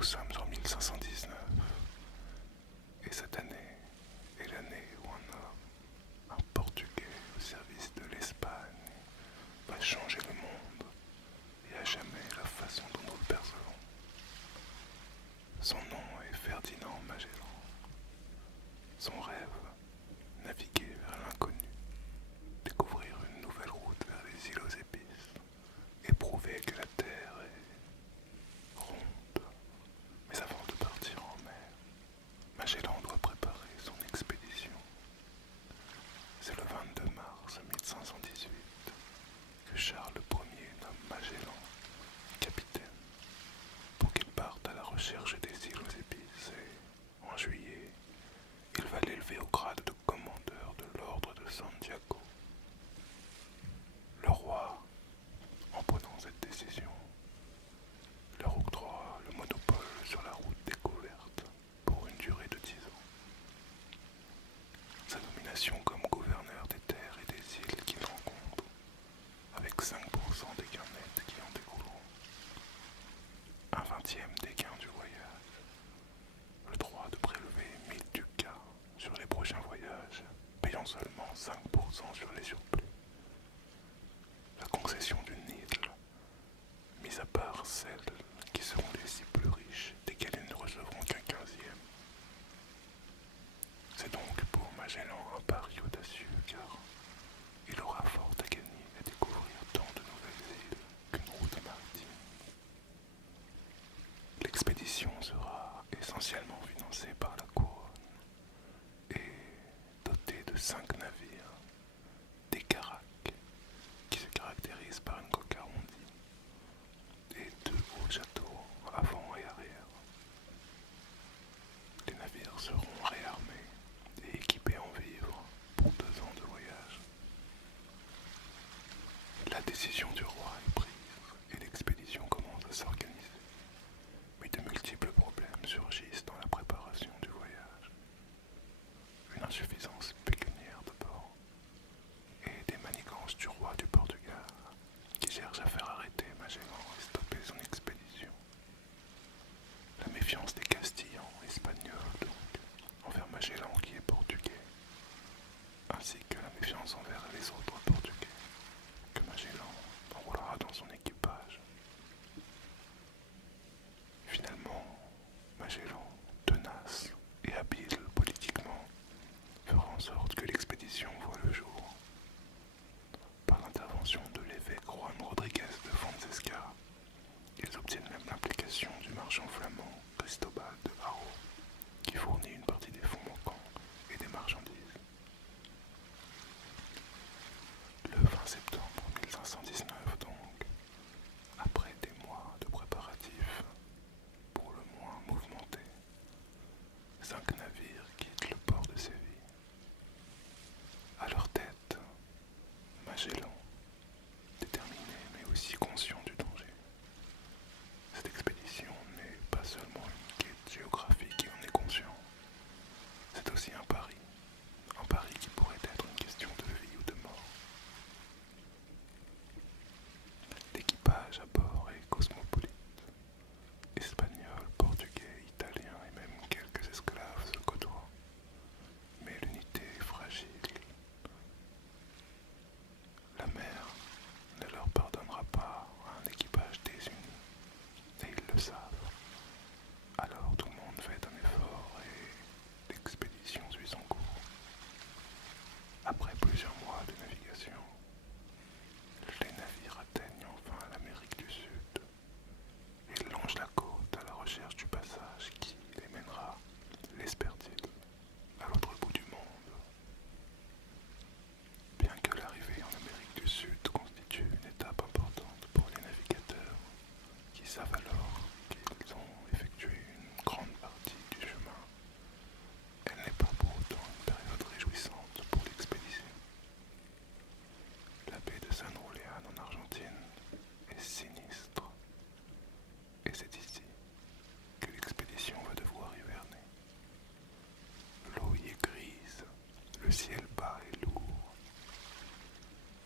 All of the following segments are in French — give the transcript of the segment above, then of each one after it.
Nous sommes en 1519 et cette année est l'année où un homme, un Portugais au service de l'Espagne, va changer le monde et à jamais la façon dont nous le percevons. Son nom est Ferdinand Magellan. Son rêve, naviguer vers l'inconnu, découvrir une nouvelle route vers les îles aux épices et prouver que la Terre est ronde. Mais avant de partir en mer, Magellan doit préparer son expédition. C'est le 22 mars 1518 que Charles Ier nomme Magellan capitaine pour qu'il parte à la recherche des îles aux épices et, en juillet, il va l'élever au grade de commandeur de l'ordre de Santiago. Le roi, en prenant cette décision, leur octroie le monopole sur la route découverte pour une durée de 10 ans. Sa nomination comme gouverneur des terres et des îles qu'il rencontre, avec 5% des gains nets qui en découleront, un 20e des gains du voyage, le droit de prélever 1000 ducats sur les prochains voyages, payant seulement 5% sur les surplus, la concession d'une île, mis à part celles qui seront les 6 plus riches, desquelles ils ne recevront qu'un 15e. C'est donc pour Magellan un pari audacieux, car il aura fort à gagner à découvrir tant de nouvelles îles qu'une route maritime. L'expédition sera essentiellement financée par la couronne et dotée de 5 navires, des caraques, qui se caractérisent par une coque arrondie, et 2 hauts châteaux avant et arrière. Les navires seront réarmés et équipés en vivres pour 2 ans de voyage. La décision du roi est prise et l'expédition commence à s'organiser. Mais de multiples problèmes surgissent dans la préparation du voyage. Une insuffisance pécuniaire d'abord, et des manigances du roi du Portugal, qui cherche à faire arrêter Magellan et stopper son expédition. La méfiance des Castillans, espagnols donc, envers Magellan qui est portugais, ainsi que la méfiance envers les autres portugais, que Magellan enrôlera dans son équipage. Finalement, Magellan, tenace et habile politiquement, fera en sorte que l'expédition voit le jour. Par l'intervention de l'évêque Juan Rodriguez de Fonseca, ils obtiennent même l'implication du marchand flamand Cristobal de Haro, qui fournit une partie des fonds manquants et des marchandises. Le 20 septembre 1519 donc, après des mois de préparatifs pour le moins mouvementés, 5 navires quittent le port de Séville. À leur tête, Magellan, déterminé mais aussi conscient du danger. Cette expédition n'est pas seulement une quête géographique et on est conscient, c'est aussi un pari qui pourrait être une question de vie ou de mort. L'équipage à bord est cosmopolite. Espagnols, portugais, italiens et même quelques esclaves se côtoient. Mais l'unité est fragile. La mer ne leur pardonnera pas un équipage désuni, et ils le savent. Alors tout le monde fait un effort et l'expédition suit son cours. Après plusieurs mois de navigation, les navires atteignent enfin l'Amérique du Sud. Ils longent la côte à la recherche du passage qui les mènera, l'espère-t-il, à l'autre bout du monde. Bien que l'arrivée en Amérique du Sud constitue une étape importante pour les navigateurs, qui savent alors qu'ils ont effectué une grande partie du chemin, elle n'est pas pour autant une période réjouissante pour l'expédition. La baie de San Julián en Argentine est sinistre, et c'est ici que l'expédition va devoir hiverner. L'eau y est grise, le ciel bas et lourd.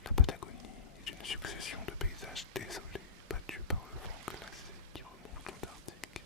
La Patagonie est une succession de paysages désolés, battus par le vent glacé qui remonte l'Antarctique.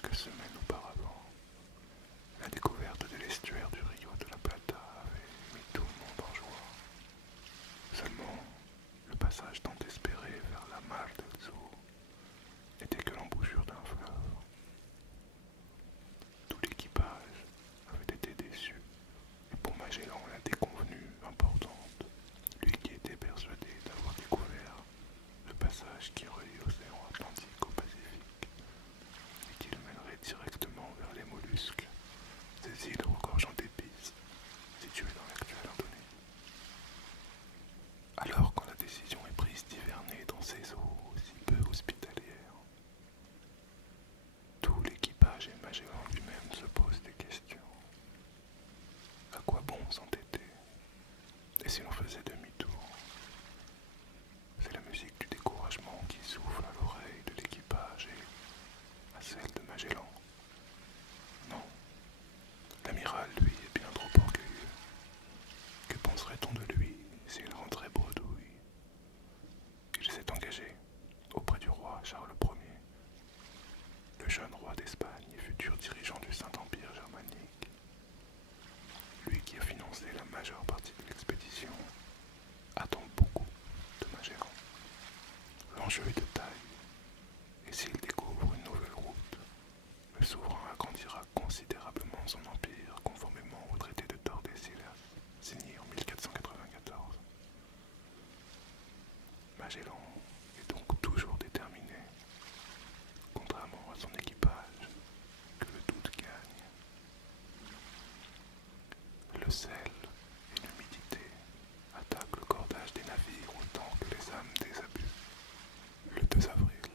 quelques semaines auparavant, la découverte de l'estuaire du Rio de la Plata avait mis tout le monde en joie. Seulement, le passage tant espéré vers la Mar del Sur n'était que l'embouchure d'un fleuve. Tout l'équipage avait été déçu, et pour Magellan la déconvenue importante, lui qui était persuadé d'avoir découvert le passage qui relie l'océan Atlantique au Pacifique et qui le mènerait directement vers les mollusques, ces îles regorgeant d'épices situées dans l'actuelle Indonésie. Alors quand la décision est prise d'hiverner dans ces eaux si peu hospitalières, tout l'équipage et Magellan lui-même se posent des questions. À quoi bon s'entêter? Et si l'on faisait demi-tour? C'est la musique du découragement qui souffle à l'oreille de l'équipage et à celle de Magellan. Non, l'amiral, lui, est bien trop orgueilleux. Que penserait-on de lui s'il rentrait bredouille? Il s'est engagé auprès du roi Charles Ier, le jeune roi d'Espagne et futur dirigeant du Saint-Empire germanique. Lui qui a financé la majeure partie de l'expédition attend beaucoup de Magellan. L'enjeu est de taille, et s'il découvre une nouvelle route, le souverain agrandira considérablement son empire conformément au traité de Tordesillas, signé en 1494. Magellan est donc toujours déterminé, contrairement à son équipage, que le doute gagne. Le sel et l'humidité attaquent le cordage des navires autant que les âmes des abus. Le 2 avril,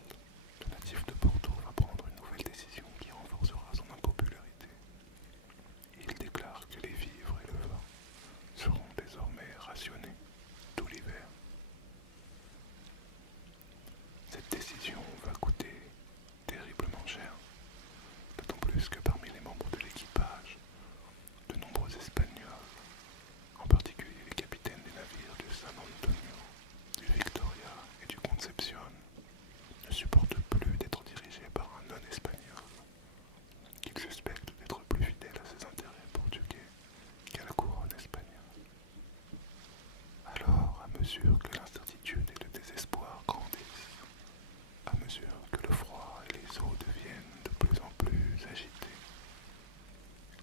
le natif de Porto va prendre une nouvelle décision qui renforcera son impopularité. Il déclare que les vivres et le vin seront désormais rationnés tout l'hiver. Cette décision va coûter terriblement cher, d'autant plus que parmi les membres de l'équipage, de nombreux Espagnols, en particulier les capitaines des navires du San Antonio, du Victoria et du Concepción, ne supportent plus d'être dirigés par un non-espagnol, qu'ils suspectent d'être plus fidèle à ses intérêts portugais qu'à la couronne espagnole. Alors, à mesure que l'incertitude et le désespoir grandissent, à mesure que le froid et les eaux deviennent de plus en plus agités,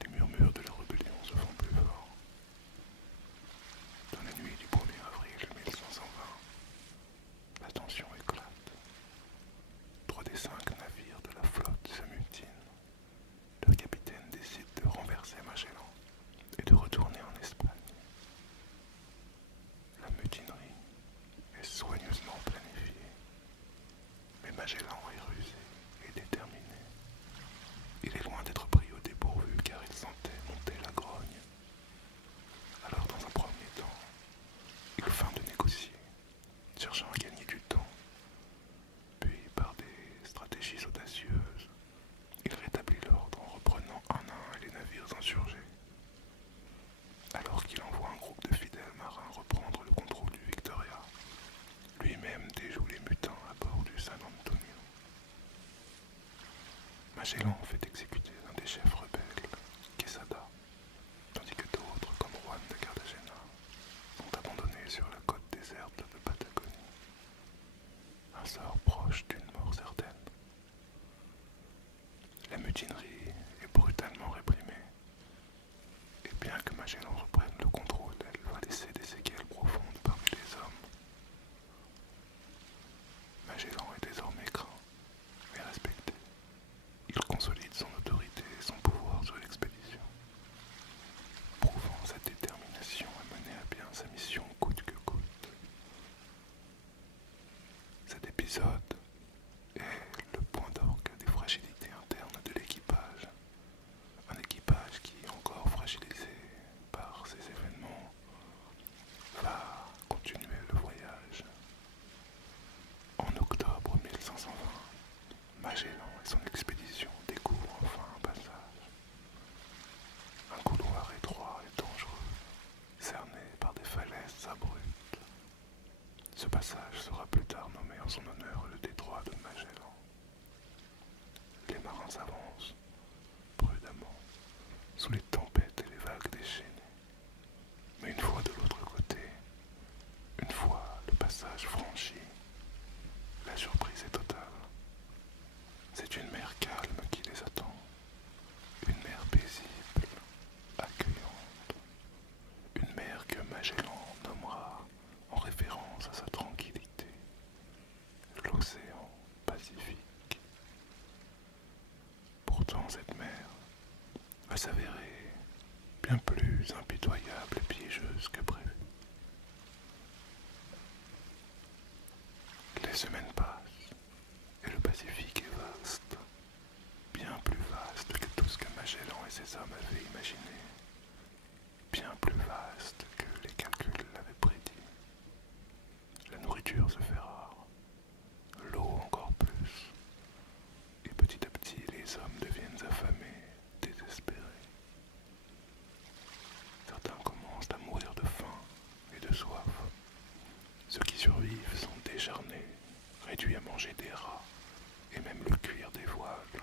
les murmures de la rébellion se font plus forts. Dans la nuit du 1er avril 1520, la tension éclate. 3 des 5 navires de la flotte se mutinent. Leur capitaine décide de renverser Magellan et de retourner en Espagne. La mutinerie est soigneusement planifiée, mais Magellan est rusé et déterminé. Il est loin d'être pris au dépourvu car il sentait monter la grogne. Alors dans un premier temps, il feint de négocier, cherchant à gagner du temps. Puis par des stratégies audacieuses, il rétablit l'ordre en reprenant un à un les navires insurgés. Alors qu'il envoie un groupe de fidèles marins reprendre le contrôle du Victoria, lui-même déjoue les mutins à bord du San Antonio. Magellan fait exécuter l'un des chefs rebelles, Quesada, tandis que d'autres, comme Juan de Cartagena, sont abandonnés sur la côte déserte de Patagonie. Un sort proche d'une mort certaine. La mutinerie est brutalement réprimée, et bien que Magellan reprenne le contrôle, elle va laisser des séquelles profondes parmi les hommes. Magellan est désormais craint et respecté. Il consolide son autorité et son pouvoir sur l'expédition, prouvant sa détermination à mener à bien sa mission coûte que coûte. Cet épisode est le point d'orgue des fragilités internes de l'équipage. Un équipage qui est encore fragilisé par ses cette mer va s'avérer bien plus impitoyable et piégeuse que prévu. Les semaines passent et le Pacifique est vaste, bien plus vaste que tout ce que Magellan et ses hommes avaient imaginé, bien plus vaste que les calculs l'avaient prédit. La nourriture se fait rare, l'eau encore plus, et petit à petit les hommes deviennent affamés, désespérés. Certains commencent à mourir de faim et de soif. Ceux qui survivent sont décharnés, réduits à manger des rats et même le cuir des voiles.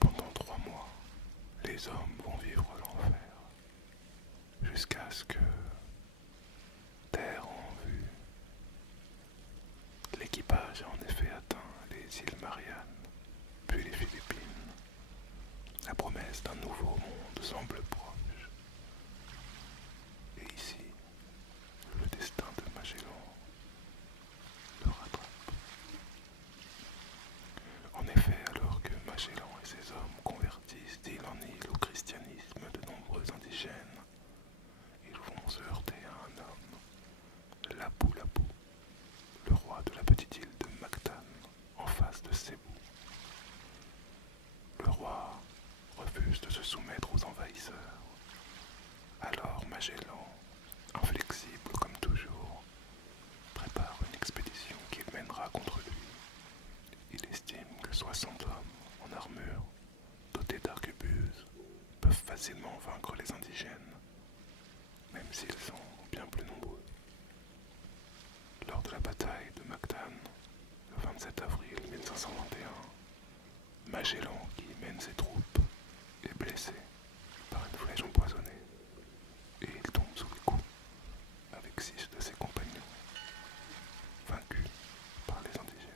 Pendant 3 mois, les hommes vont vivre l'enfer, jusqu'à ce que, terre en vue, l'équipage a en effet atteint les îles Mariannes, puis les Philippines. La promesse d'un nouveau monde semble proche. Et ici, le destin de Magellan le rattrape. En effet, alors que Magellan et ses hommes convertissent d'île en île au christianisme de nombreux indigènes, ils vont se heurter à un homme, Lapu-Lapu, le roi de la petite île de Mactan, en face de Cebu. Le roi refuse de se soumettre aux envahisseurs. Alors Magellan, inflexible comme toujours, prépare une expédition qu'il mènera contre lui. Il estime que 60 hommes en armure, dotés d'arquebuses, peuvent facilement vaincre les indigènes, même s'ils sont bien plus nombreux. Lors de la bataille de Mactan, le 27 avril 1521, Magellan, qui mène ses troupes, est blessé par une flèche empoisonnée et il tombe sous les coups avec 6 de ses compagnons, vaincus par les indigènes.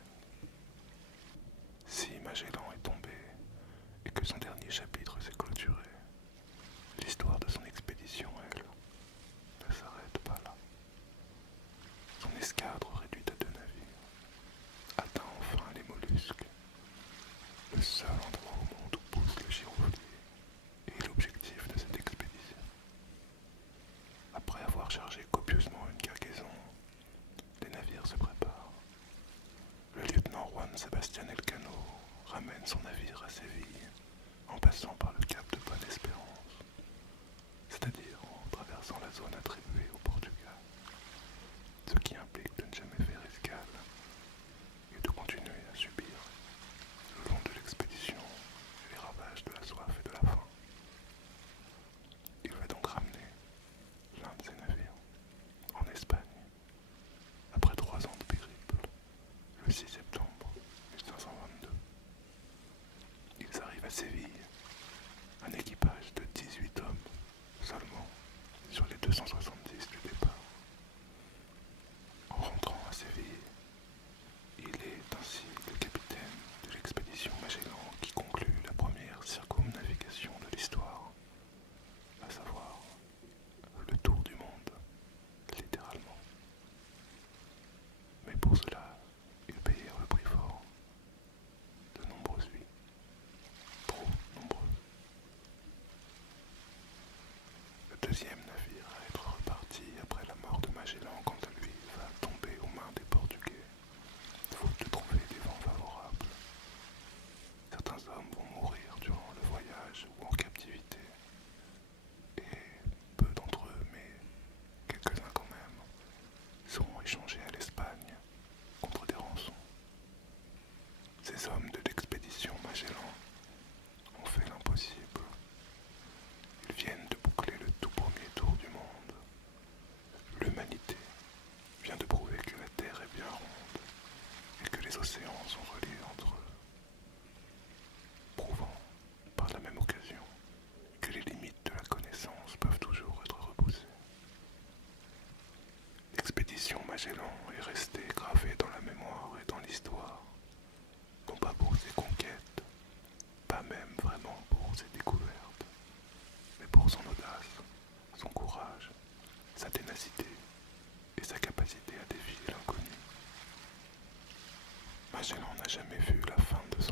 Si Magellan est tombé et que son dernier chapitre s'est clôturé, l'histoire de son expédition, elle, ne s'arrête pas là. Son escadre réduite à 2 navires atteint enfin les mollusques, le seul endroit au monde où pousse le giroflier, et l'objectif de cette expédition. Après avoir chargé copieusement une cargaison, les navires se préparent. Le lieutenant Juan Sebastián Elcano ramène son navire à Séville en passant par le cap de Bonne-Espérance, c'est-à-dire en traversant la zone attribuée au Portugal, ce qui implique de ne jamais faire escale et de continuer à subir le long de l'expédition les ravages de la soif et de la faim. Il va donc ramener l'un de ses navires en Espagne après 3 ans de périple, le 6 septembre 1522. Ils arrivent à Séville, un équipage de 18 hommes seulement sur les 270 du départ. En rentrant à Séville, il est ainsi le capitaine de l'expédition Magellan qui conclut la première circumnavigation de l'histoire, à savoir le tour du monde, littéralement. Mais pour cela, ils payèrent le prix fort. De nombreuses vies, trop nombreuses. Le deuxième navire à être reparti après la mort de Magellan, quant à lui, va tomber aux mains des Portugais, faute de trouver des vents favorables. Certains hommes vont mourir durant le voyage ou en captivité, et peu d'entre eux, mais quelques-uns quand même, seront échangés à l'Espagne contre des rançons. Ces hommes de l'expédition Magellan ont fait l'impossible. Ils viennent de boucler le tout premier tour du monde. L'humanité vient de prouver que la Terre est bien ronde et que les océans sont reliés entre eux, prouvant par la même occasion que les limites de la connaissance peuvent toujours être repoussées. L'expédition Magellan est restée gravée dans la mémoire et dans l'histoire, non pas pour ses conquêtes, pas même vraiment pour ses découvertes, mais pour son audace, son courage, sa ténacité et sa capacité à défier l'inconnu. Magellan n'a jamais vu la fin de